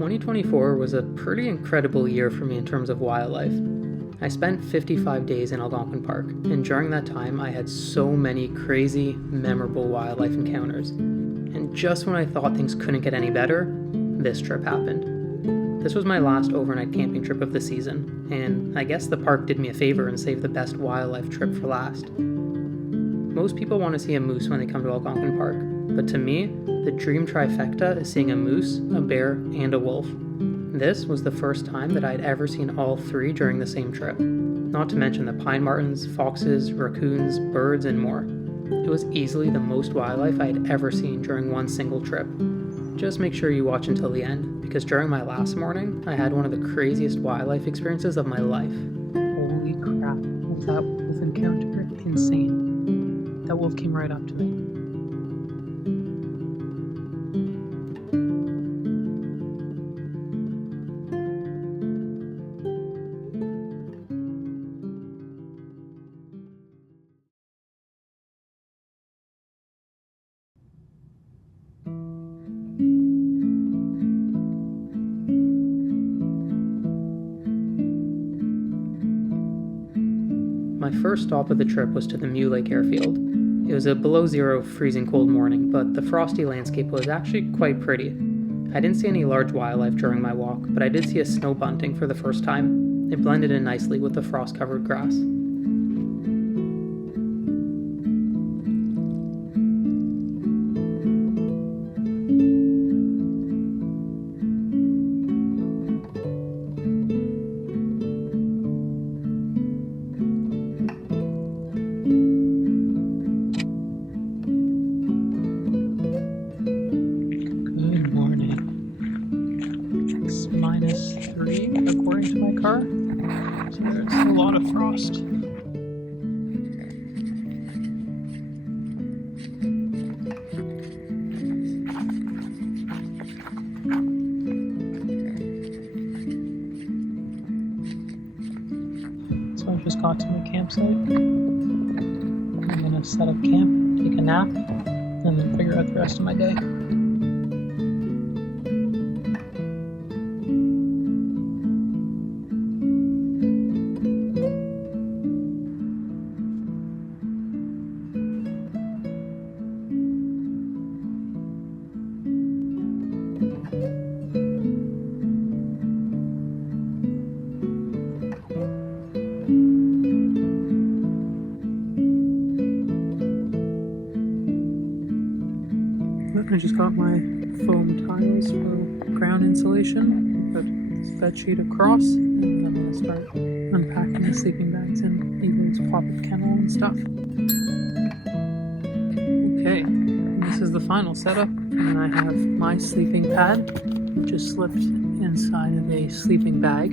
2024 was a pretty incredible year for me in terms of wildlife. I spent 55 days in Algonquin Park, and during that time I had so many crazy, memorable wildlife encounters. And just when I thought things couldn't get any better, this trip happened. This was my last overnight camping trip of the season, and I guess the park did me a favor and saved the best wildlife trip for last. Most people want to see a moose when they come to Algonquin Park, but to me, the dream trifecta is seeing a moose, a bear, and a wolf. This was the first time that I had ever seen all three during the same trip, not to mention the pine martens, foxes, raccoons, birds, and more. It was easily the most wildlife I had ever seen during one single trip. Just make sure you watch until the end, because during my last morning, I had one of the craziest wildlife experiences of my life. Holy crap, was that wolf encounter insane. That wolf came right up to me. My first stop of the trip was to the Mew Lake airfield. It was a below zero freezing cold morning, but the frosty landscape was actually quite pretty. I didn't see any large wildlife during my walk, but I did see a snow bunting for the first time. It blended in nicely with the frost-covered grass. -3 according to my car, so there's a lot of frost. So I just got to the campsite. I'm gonna set up camp, take a nap, and then figure out the rest of my day. I just got my foam tiles for ground insulation, put this bed sheet across, and I'm going to start unpacking the sleeping bags and Eagle's pop-up kennel and stuff. Okay, this is the final setup, and I have my sleeping pad, which is slipped inside of a sleeping bag.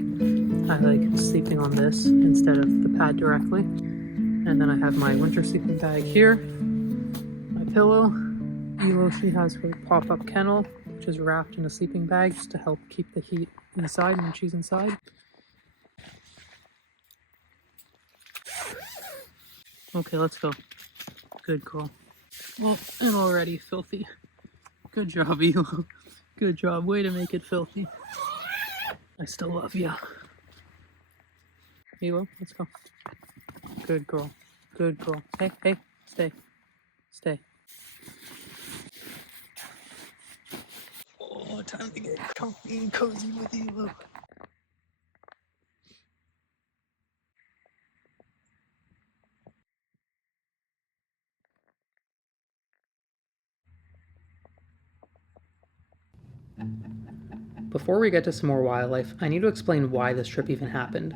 I like sleeping on this instead of the pad directly. And then I have my winter sleeping bag here, my pillow. Elo, she has her pop-up kennel, which is wrapped in a sleeping bag just to help keep the heat inside when she's inside. Okay, let's go. Good girl. Well, and already filthy. Good job, Elo. Good job. Way to make it filthy. I still love you. Elo, let's go. Good girl. Good girl. Hey, hey, stay. Stay. Oh, time to get comfy and cozy with you, look. Before we get to some more wildlife, I need to explain why this trip even happened.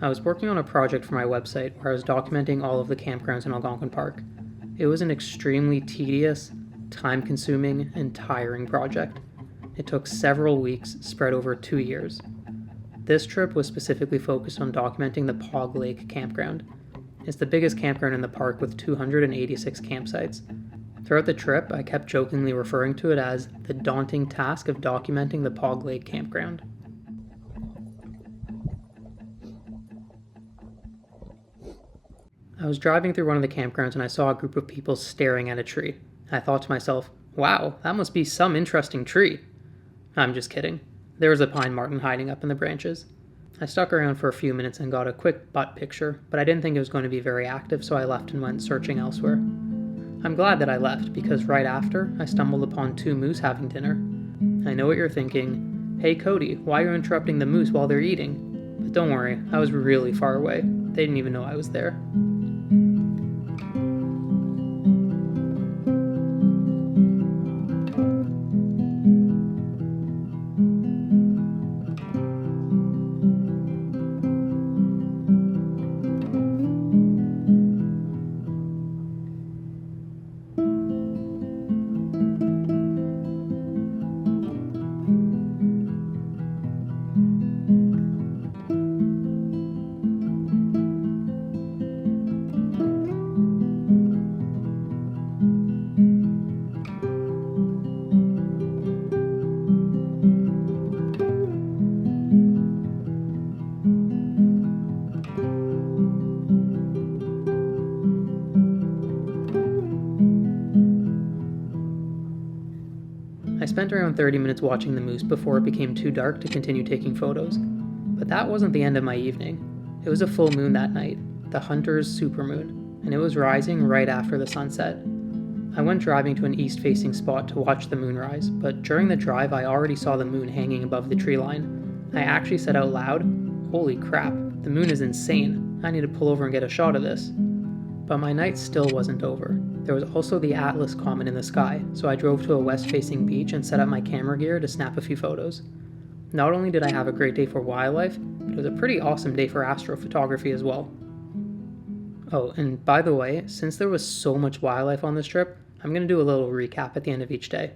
I was working on a project for my website where I was documenting all of the campgrounds in Algonquin Park. It was an extremely tedious, time-consuming, and tiring project. It took several weeks, spread over 2 years. This trip was specifically focused on documenting the Pog Lake campground. It's the biggest campground in the park with 286 campsites. Throughout the trip, I kept jokingly referring to it as the daunting task of documenting the Pog Lake campground. I was driving through one of the campgrounds and I saw a group of people staring at a tree. I thought to myself, wow, that must be some interesting tree. I'm just kidding. There was a pine marten hiding up in the branches. I stuck around for a few minutes and got a quick butt picture, but I didn't think it was going to be very active, so I left and went searching elsewhere. I'm glad that I left, because right after, I stumbled upon 2 moose having dinner. I know what you're thinking. Hey Cody, why are you interrupting the moose while they're eating? But don't worry, I was really far away. They didn't even know I was there. I spent around 30 minutes watching the moose before it became too dark to continue taking photos. But that wasn't the end of my evening. It was a full moon that night, the hunter's supermoon, and it was rising right after the sunset. I went driving to an east-facing spot to watch the moon rise, but during the drive I already saw the moon hanging above the tree line. I actually said out loud, "Holy crap, the moon is insane. I need to pull over and get a shot of this." But my night still wasn't over. There was also the Atlas comet in the sky, so I drove to a west-facing beach and set up my camera gear to snap a few photos. Not only did I have a great day for wildlife, but it was a pretty awesome day for astrophotography as well. Oh, and by the way, since there was so much wildlife on this trip, I'm going to do a little recap at the end of each day.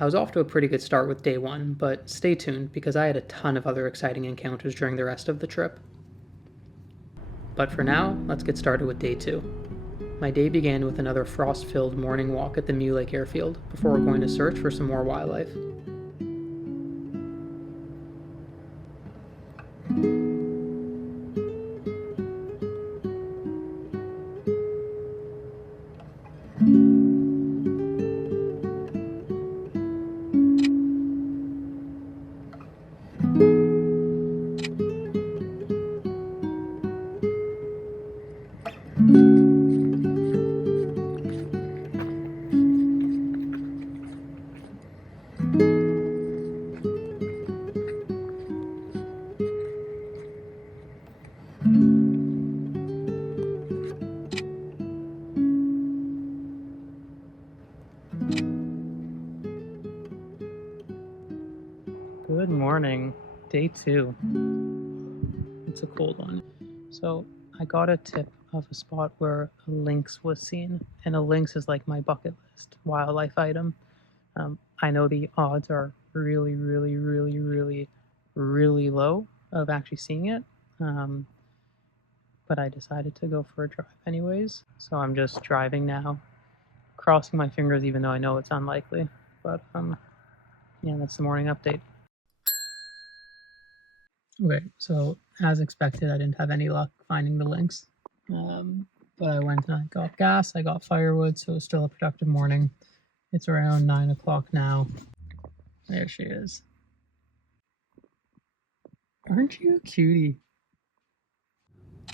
I was off to a pretty good start with day 1, but stay tuned because I had a ton of other exciting encounters during the rest of the trip. But for now, let's get started with day 2. My day began with another frost-filled morning walk at the Mew Lake airfield before going to search for some more wildlife. Good morning, day 2. It's a cold one. So I got a tip of a spot where a lynx was seen, and a lynx is like my bucket list wildlife item. I know the odds are really, really, really, really, really low of actually seeing it, but I decided to go for a drive anyways. So I'm just driving now, crossing my fingers even though I know it's unlikely. But yeah, that's the morning update. Okay, so as expected, I didn't have any luck finding the lynx. But I went and I got gas, I got firewood, so it was still a productive morning. It's around 9 o'clock now. There she is. Aren't you a cutie?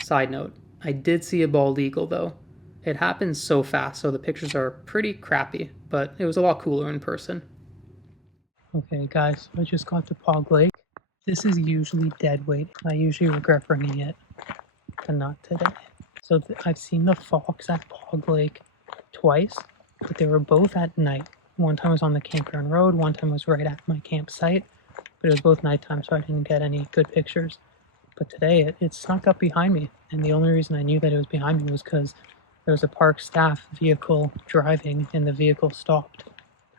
Side note, I did see a bald eagle though. It happened so fast, so the pictures are pretty crappy, but it was a lot cooler in person. Okay guys, so I just got to Pog Lake. This is usually dead weight. I usually regret bringing it, but not today. So I've seen the fox at Pog Lake twice, but they were both at night. One time was on the campground road, one time was right at my campsite, but it was both nighttime, so I didn't get any good pictures. But today it snuck up behind me, and the only reason I knew that it was behind me was because there was a park staff vehicle driving, and the vehicle stopped.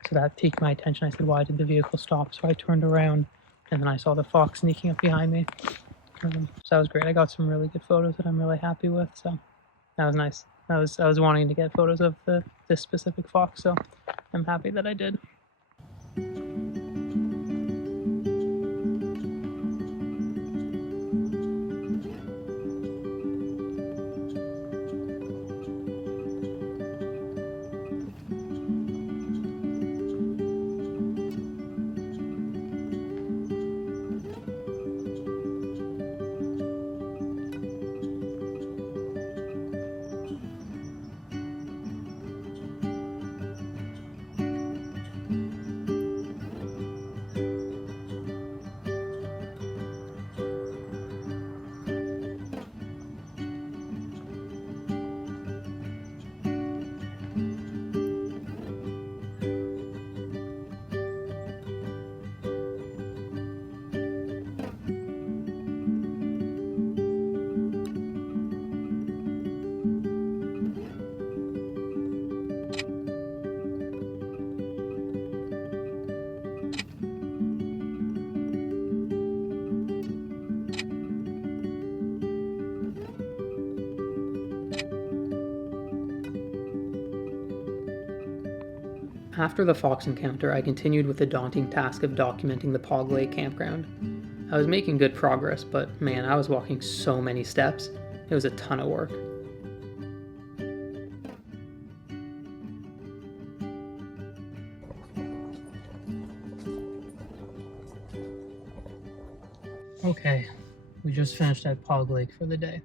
So that piqued my attention. I said, why did the vehicle stop? So I turned around, and then I saw the fox sneaking up behind me. So that was great. I got some really good photos that I'm really happy with. So that was nice. I was wanting to get photos of this specific fox, so I'm happy that I did. After the fox encounter, I continued with the daunting task of documenting the Pog Lake campground. I was making good progress, but man, I was walking so many steps. It was a ton of work. Okay, we just finished at Pog Lake for the day.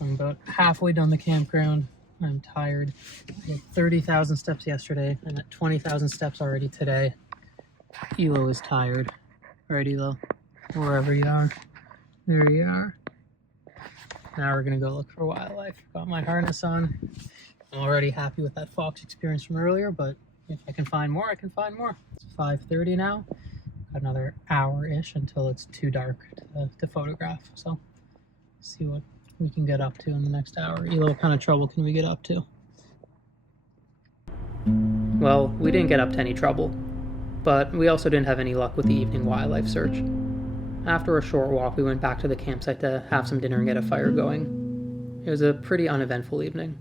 I'm about halfway done the campground. I'm tired. I did 30,000 steps yesterday. I'm at 20,000 steps already today. Elo is tired. Right, Elo? Wherever you are. There you are. Now we're gonna go look for wildlife. Got my harness on. I'm already happy with that fox experience from earlier, but if I can find more, I can find more. It's 5:30 now. Got another hour-ish until it's too dark to photograph. So, see what we can get up to in the next hour. Elo, what kind of trouble can we get up to? Well, we didn't get up to any trouble, but we also didn't have any luck with the evening wildlife search. After a short walk, we went back to the campsite to have some dinner and get a fire going. It was a pretty uneventful evening.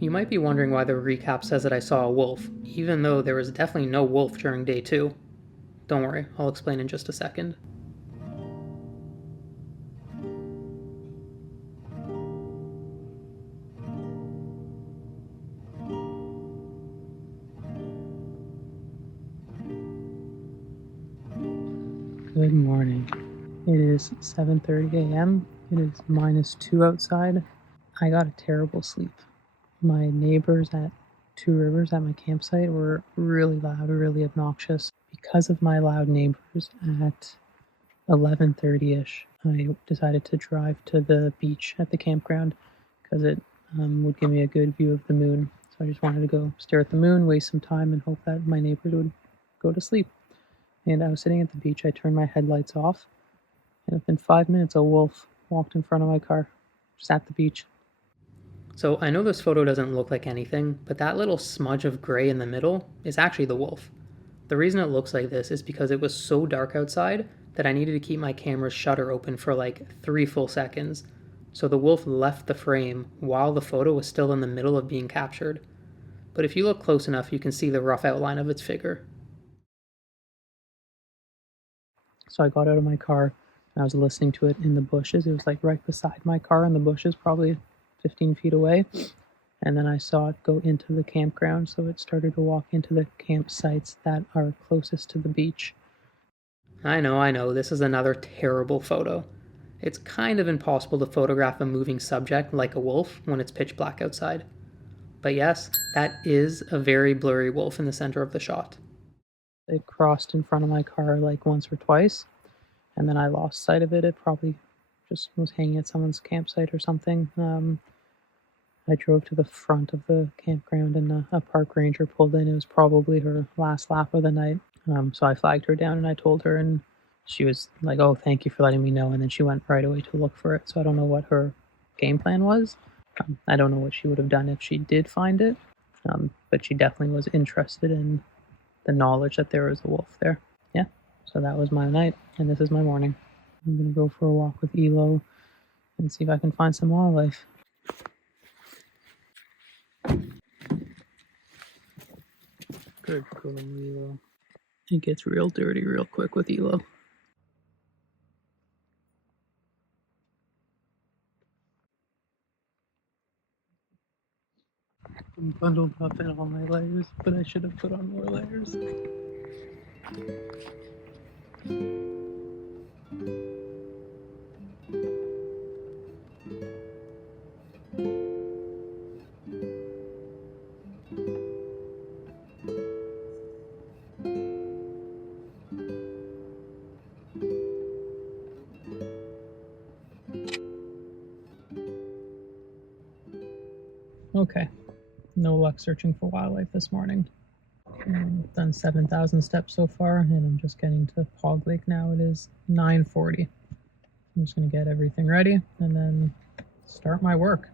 You might be wondering why the recap says that I saw a wolf, even though there was definitely no wolf during day 2. Don't worry, I'll explain in just a second. Good morning. It is 7:30 a.m. It is -2 outside. I got a terrible sleep. My neighbors at Two Rivers at my campsite were really loud, really obnoxious. Because of my loud neighbors, at 11:30ish, I decided to drive to the beach at the campground because it would give me a good view of the moon. So I just wanted to go stare at the moon, waste some time, and hope that my neighbors would go to sleep. And I was sitting at the beach. I turned my headlights off, and within 5 minutes, a wolf walked in front of my car, just at the beach. So I know this photo doesn't look like anything, but that little smudge of gray in the middle is actually the wolf. The reason it looks like this is because it was so dark outside that I needed to keep my camera's shutter open for like 3 full seconds. So the wolf left the frame while the photo was still in the middle of being captured. But if you look close enough, you can see the rough outline of its figure. So I got out of my car and I was listening to it in the bushes. It was like right beside my car in the bushes, probably 15 feet away. And then I saw it go into the campground, so it started to walk into the campsites that are closest to the beach. I know, this is another terrible photo. It's kind of impossible to photograph a moving subject like a wolf when it's pitch black outside. But yes, that is a very blurry wolf in the center of the shot. It crossed in front of my car like once or twice, and then I lost sight of it. It probably just was hanging at someone's campsite or something. I drove to the front of the campground and a park ranger pulled in. It was probably her last lap of the night. So I flagged her down and I told her, and she was like, "Oh, thank you for letting me know." And then she went right away to look for it. So I don't know what her game plan was. I don't know what she would have done if she did find it. But she definitely was interested in the knowledge that there was a wolf there. Yeah, so that was my night, and this is my morning. I'm going to go for a walk with Elo and see if I can find some wildlife. Good girl, Elo. It gets real dirty real quick with Elo. I'm bundled up in all my layers, but I should have put on more layers. Okay, no luck searching for wildlife this morning. I've done 7,000 steps so far, and I'm just getting to Pog Lake now. It is 9:40. I'm just going to get everything ready and then start my work.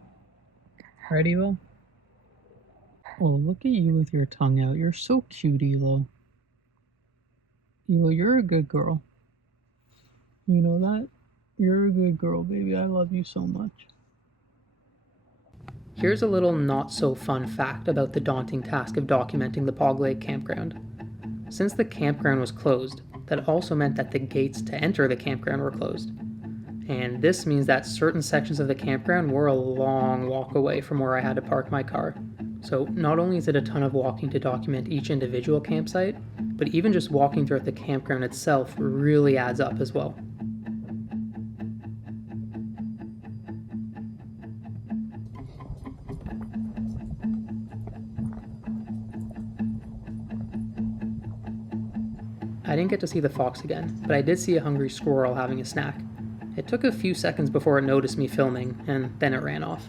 Ready, Elo? Oh, look at you with your tongue out. You're so cute, Elo. Elo, you're a good girl. You know that? You're a good girl, baby. I love you so much. Here's a little not so fun fact about the daunting task of documenting the Pog Lake campground. Since the campground was closed, that also meant that the gates to enter the campground were closed. And this means that certain sections of the campground were a long walk away from where I had to park my car. So not only is it a ton of walking to document each individual campsite, but even just walking throughout the campground itself really adds up as well. I didn't get to see the fox again, but I did see a hungry squirrel having a snack. It took a few seconds before it noticed me filming, and then it ran off.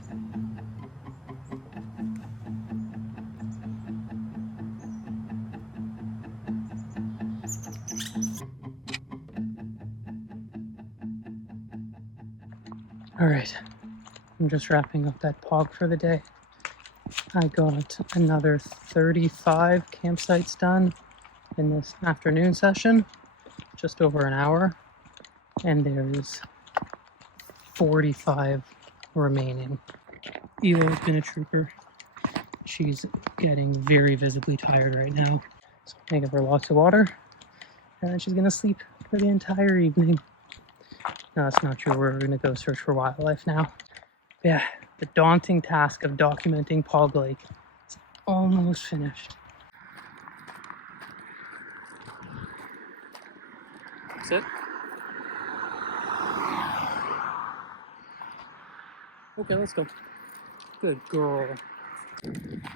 Alright, I'm just wrapping up that pog for the day. I got another 35 campsites done in this afternoon session, just over an hour, and there's 45 remaining. Elo's been a trooper. She's getting very visibly tired right now. So I'm gonna give her lots of water, and then she's gonna sleep for the entire evening. No, that's not true. We're gonna go search for wildlife now. Yeah, the daunting task of documenting Pog Lake is almost finished. Sit. Okay, let's go. Good girl.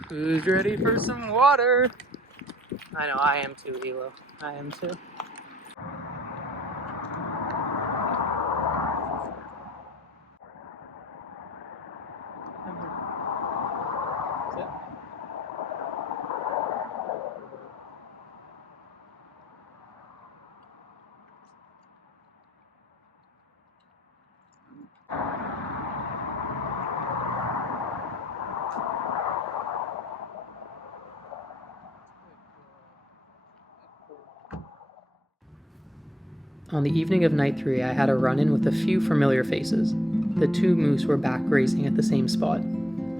Who's ready for some water? I know, I am too, Elo. I am too. Sit. On the evening of night 3, I had a run-in with a few familiar faces. The 2 moose were back grazing at the same spot.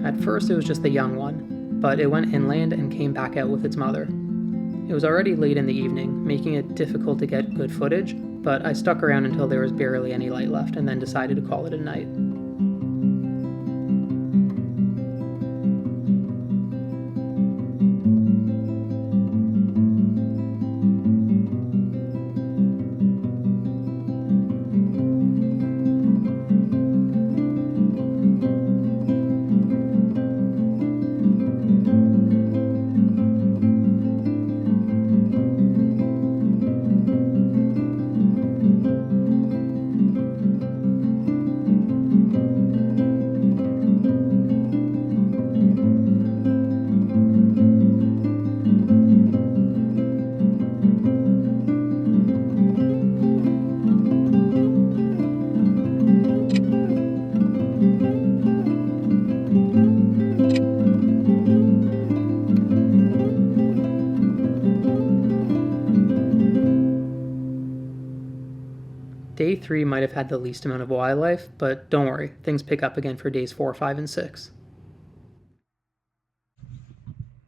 At first it was just the young one, but it went inland and came back out with its mother. It was already late in the evening, making it difficult to get good footage, but I stuck around until there was barely any light left and then decided to call it a night. Day 3 might have had the least amount of wildlife, but don't worry, things pick up again for days 4, 5, and 6.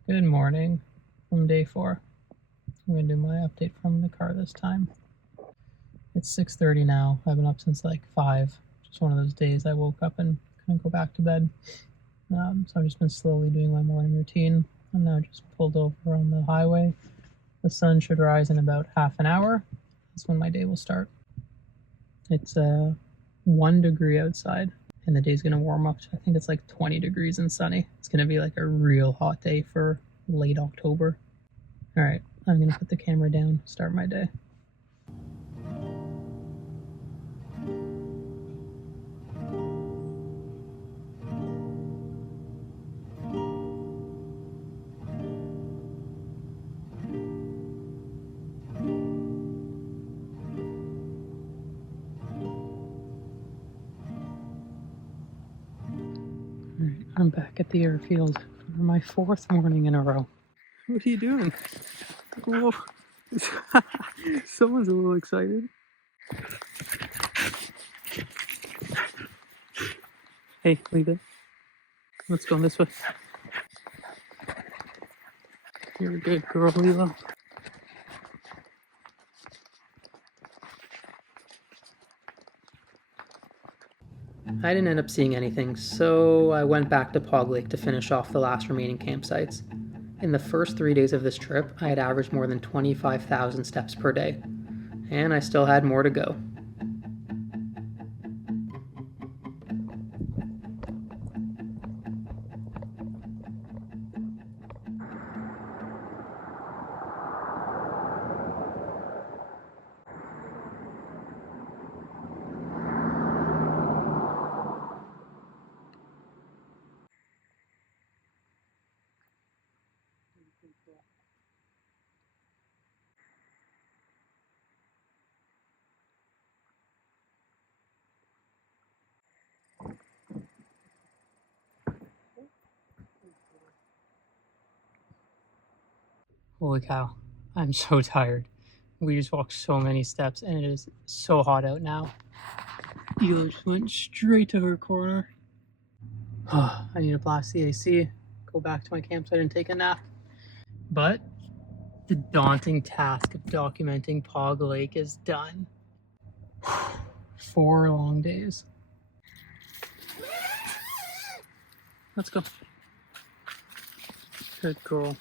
Good morning from day 4. I'm going to do my update from the car this time. It's 6:30 now. I've been up since like 5. Just one of those days I woke up and couldn't go back to bed. So I've just been slowly doing my morning routine. I'm now just pulled over on the highway. The sun should rise in about half an hour. That's when my day will start. It's 1 degree outside, and the day's gonna warm up to, I think it's like 20 degrees and sunny. It's gonna be like a real hot day for late October. All right, I'm gonna put the camera down, start my day. I'm back at the airfield for my 4th morning in a row. What are you doing? Whoa. Someone's a little excited. Hey, leave it. Let's go this way. You're a good girl, Lila. I didn't end up seeing anything, so I went back to Pog Lake to finish off the last remaining campsites. In the first 3 days of this trip, I had averaged more than 25,000 steps per day, and I still had more to go. Holy cow, I'm so tired. We just walked so many steps and it is so hot out now. Ela just went straight to her corner. I need to blast the AC, go back to my campsite and take a nap. But the daunting task of documenting Pog Lake is done. 4 long days. Let's go. Good girl.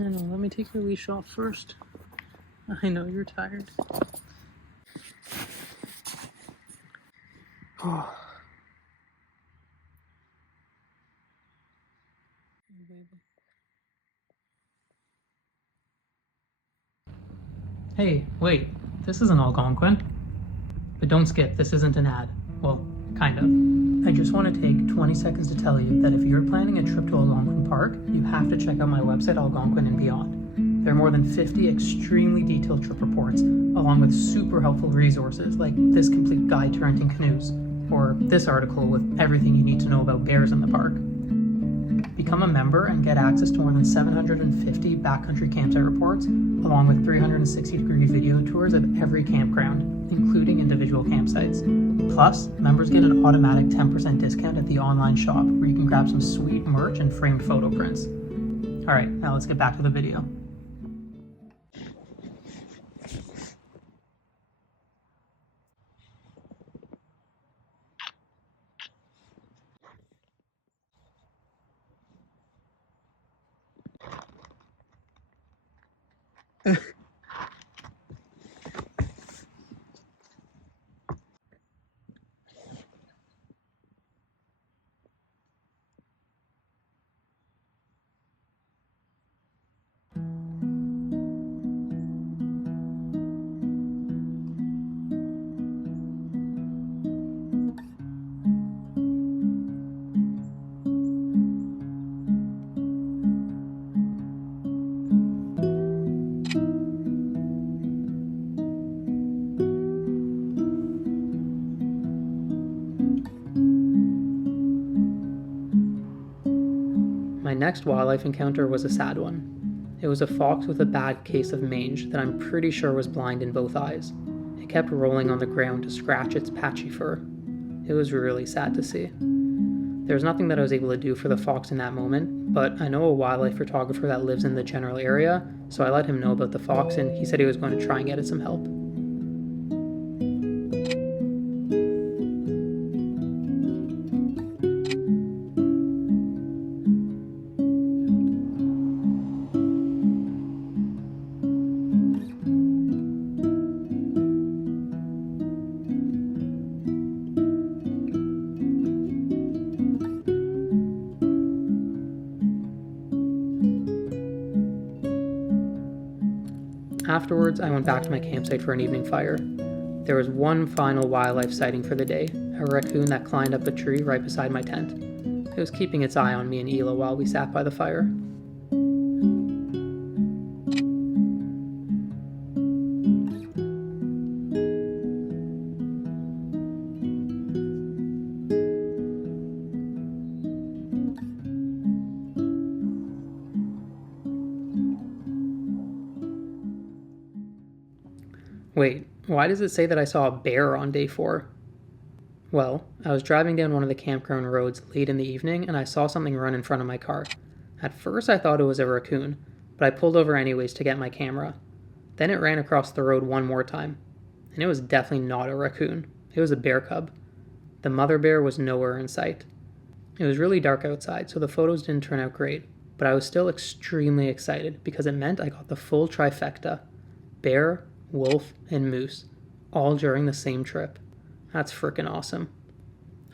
I know, let me take your leash off first. I know you're tired. Oh. Hey, wait, this isn't Algonquin. But don't skip, this isn't an ad. Well, kind of. I just want to take 20 seconds to tell you that if you're planning a trip to Algonquin Park, you have to check out my website, Algonquin and Beyond. There are more than 50 extremely detailed trip reports, along with super helpful resources like this complete guide to renting canoes, or this article with everything you need to know about bears in the park. Become a member and get access to more than 750 backcountry campsite reports, along with 360-degree video tours of every campground, including individual campsites. Plus, members get an automatic 10% discount at the online shop, where you can grab some sweet merch and framed photo prints. Alright, now let's get back to the video. My next wildlife encounter was a sad one. It was a fox with a bad case of mange that I'm pretty sure was blind in both eyes. It kept rolling on the ground to scratch its patchy fur. It was really sad to see. There was nothing that I was able to do for the fox in that moment, but I know a wildlife photographer that lives in the general area, so I let him know about the fox and he said he was going to try and get it some help. Afterwards, I went back to my campsite for an evening fire. There was one final wildlife sighting for the day, a raccoon that climbed up a tree right beside my tent. It was keeping its eye on me and Ela while we sat by the fire. Wait, why does it say that I saw a bear on day 4? Well, I was driving down one of the campground roads late in the evening and I saw something run in front of my car. At first I thought it was a raccoon, but I pulled over anyways to get my camera. Then it ran across the road one more time, and it was definitely not a raccoon. It was a bear cub. The mother bear was nowhere in sight. It was really dark outside, so the photos didn't turn out great, but I was still extremely excited because it meant I got the full trifecta: bear, wolf, and moose, all during the same trip. That's frickin' awesome.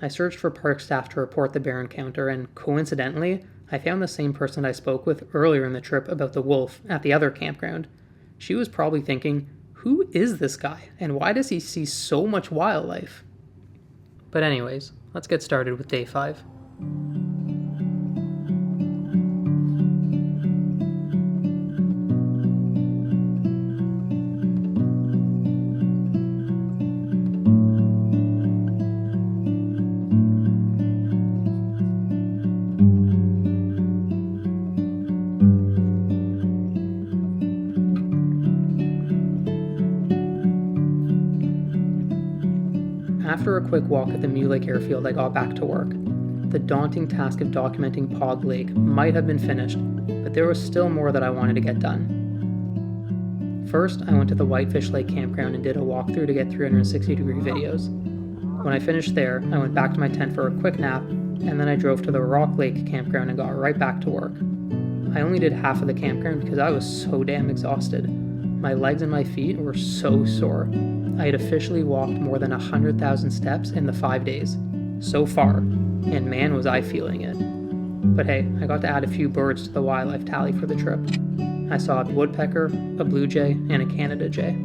I searched for park staff to report the bear encounter, and coincidentally, I found the same person I spoke with earlier in the trip about the wolf at the other campground. She was probably thinking, who is this guy, and why does he see so much wildlife? But anyways, let's get started with day 5. After a quick walk at the Mule Lake airfield, I got back to work. The daunting task of documenting Pog Lake might have been finished, but there was still more that I wanted to get done. First, I went to the Whitefish Lake campground and did a walkthrough to get 360-degree videos. When I finished there, I went back to my tent for a quick nap, and then I drove to the Rock Lake campground and got right back to work. I only did half of the campground because I was so damn exhausted. My legs and my feet were so sore. I had officially walked more than 100,000 steps in the 5 days. So far. And man was I feeling it. But hey, I got to add a few birds to the wildlife tally for the trip. I saw a woodpecker, a blue jay, and a Canada jay.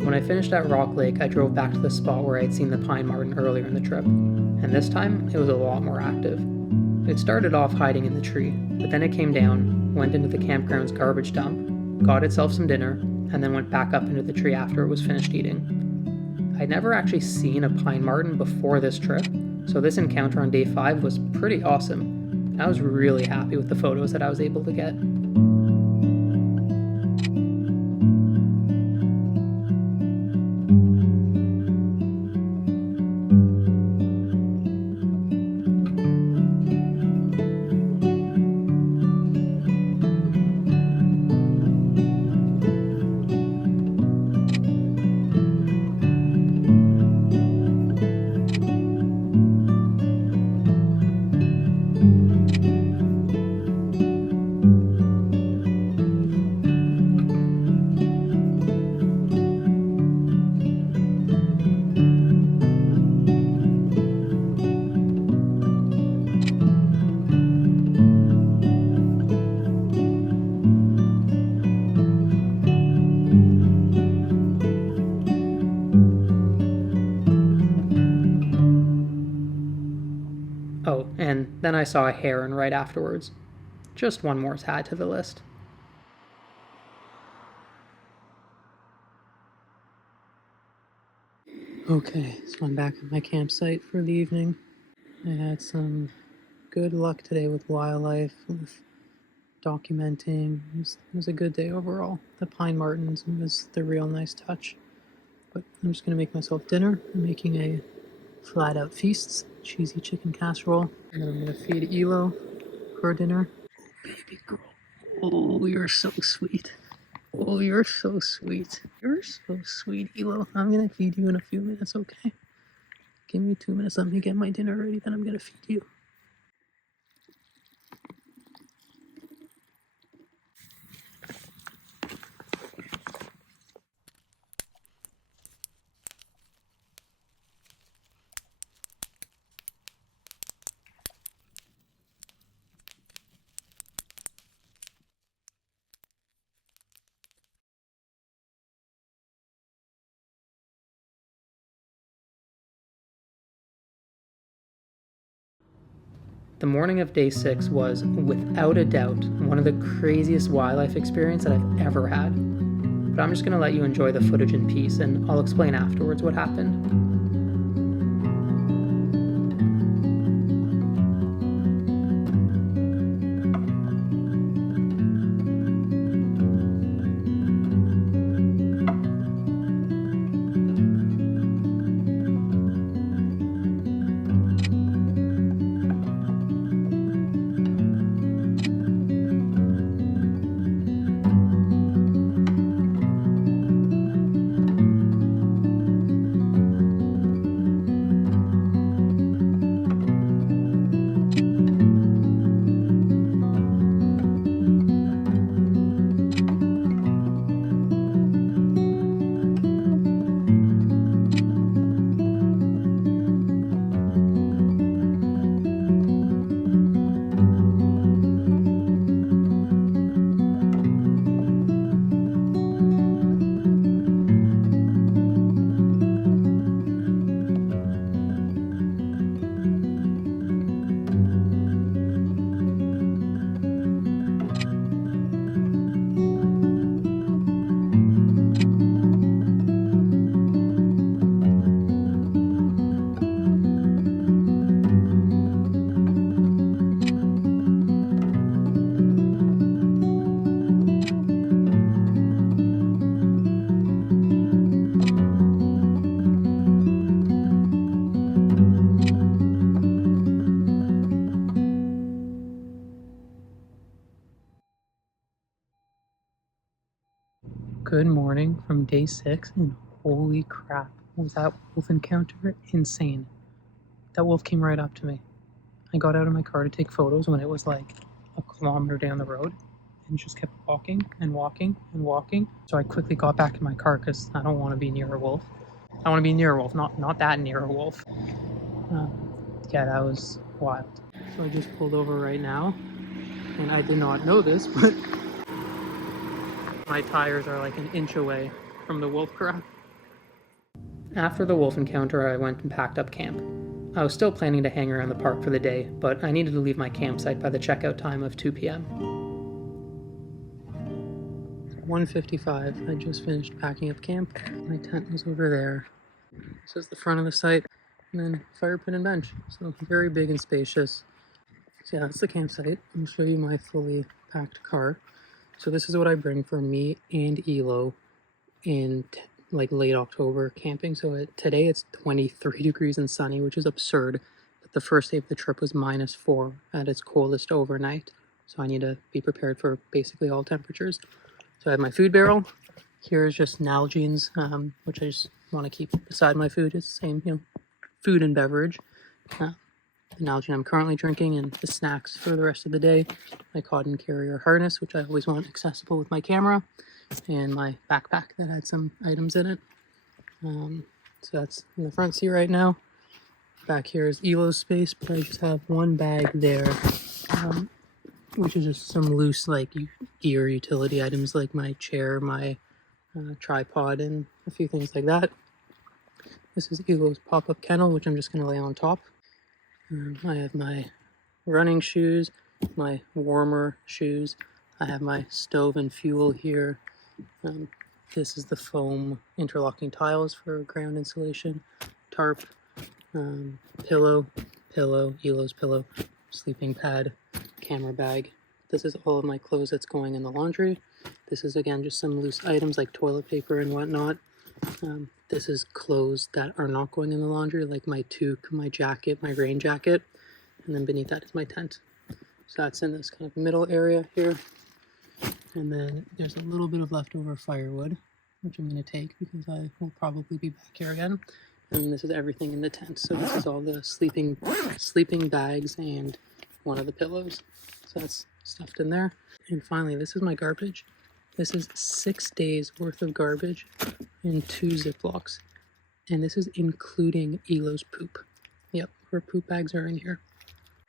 When I finished at Rock Lake, I drove back to the spot where I had seen the pine marten earlier in the trip, and this time it was a lot more active. It started off hiding in the tree, but then it came down, went into the campground's garbage dump, got itself some dinner, and then went back up into the tree after it was finished eating. I'd never actually seen a pine marten before this trip, so this encounter on day 5 was pretty awesome, and I was really happy with the photos that I was able to get. Oh, and then I saw a heron right afterwards. Just one more to add to the list. Okay, so I'm back at my campsite for the evening. I had some good luck today with wildlife, with documenting. It was a good day overall. The pine martens was the real nice touch. But I'm just going to make myself dinner. I'm making a flat out feast, cheesy chicken casserole, and then I'm going to feed Elo for dinner. Baby girl, oh, you're so sweet. Oh, you're so sweet. You're so sweet, Elo. I'm going to feed you in a few minutes, okay? Give me 2 minutes. Let me get my dinner ready, then I'm going to feed you. The morning of day 6 was, without a doubt, one of the craziest wildlife experiences that I've ever had. But I'm just going to let you enjoy the footage in peace, and I'll explain afterwards what happened. Good morning from day 6, and holy crap, was that wolf encounter insane. That wolf came right up to me. I got out of my car to take photos when it was like a kilometer down the road and just kept walking and walking and walking. So I quickly got back in my car because I don't want to be near a wolf. I want to be near a wolf, not that near a wolf. Yeah, that was wild. So I just pulled over right now, and I did not know this, but my tires are like an inch away from the wolf crap. After the wolf encounter, I went and packed up camp. I was still planning to hang around the park for the day, but I needed to leave my campsite by the checkout time of 2 p.m. 1:55, I just finished packing up camp. My tent was over there. This is the front of the site, and then fire pit and bench. So very big and spacious. So yeah, that's the campsite. I'll show you my fully packed car. So this is what I bring for me and Elo in like late October camping. So today it's 23 degrees and sunny, which is absurd. But the first day of the trip was -4 at its coldest overnight. So I need to be prepared for basically all temperatures. So I have my food barrel. Here's just Nalgene's, which I just want to keep beside my food. It's the same, food and beverage. The Nalgene I'm currently drinking, and the snacks for the rest of the day. My cotton carrier harness, which I always want accessible with my camera, and my backpack that had some items in it. So that's in the front seat right now. Back here is Elo's space, but I just have one bag there, which is just some loose gear utility items like my chair, my tripod, and a few things like that. This is Elo's pop-up kennel, which I'm just going to lay on top. I have my running shoes, my warmer shoes. I have my stove and fuel here. This is the foam interlocking tiles for ground insulation, tarp, pillow, Elo's pillow, sleeping pad, camera bag. This is all of my clothes that's going in the laundry. This is again just some loose items like toilet paper and whatnot. This is clothes that are not going in the laundry, like my toque, my jacket, my rain jacket, and then beneath that is my tent. So that's in this kind of middle area here. And then there's a little bit of leftover firewood, which I'm going to take because I will probably be back here again. And this is everything in the tent. So this is all the sleeping bags and one of the pillows. So that's stuffed in there. And finally, this is my garbage. This is 6 days worth of garbage in 2 Ziplocs. And this is including Elo's poop. Yep, her poop bags are in here.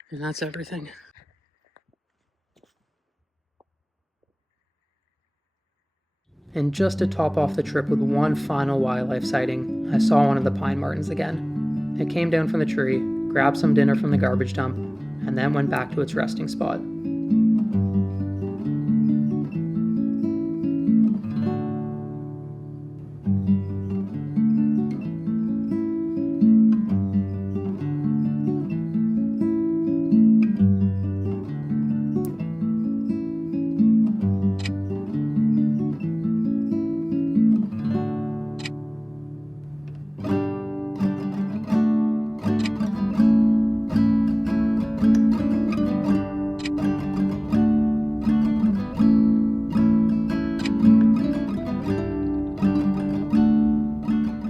And that's everything. And just to top off the trip with one final wildlife sighting, I saw one of the pine martens again. It came down from the tree, grabbed some dinner from the garbage dump, and then went back to its resting spot.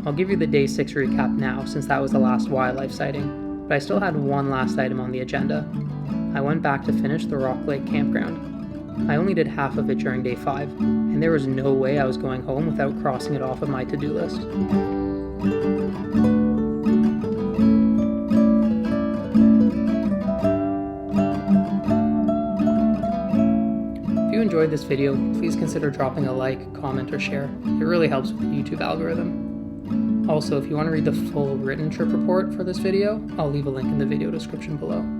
I'll give you the day 6 recap now since that was the last wildlife sighting, but I still had one last item on the agenda. I went back to finish the Rock Lake campground. I only did half of it during day 5, and there was no way I was going home without crossing it off of my to-do list. If you enjoyed this video, please consider dropping a like, comment, or share. It really helps with the YouTube algorithm. Also, if you want to read the full written trip report for this video, I'll leave a link in the video description below.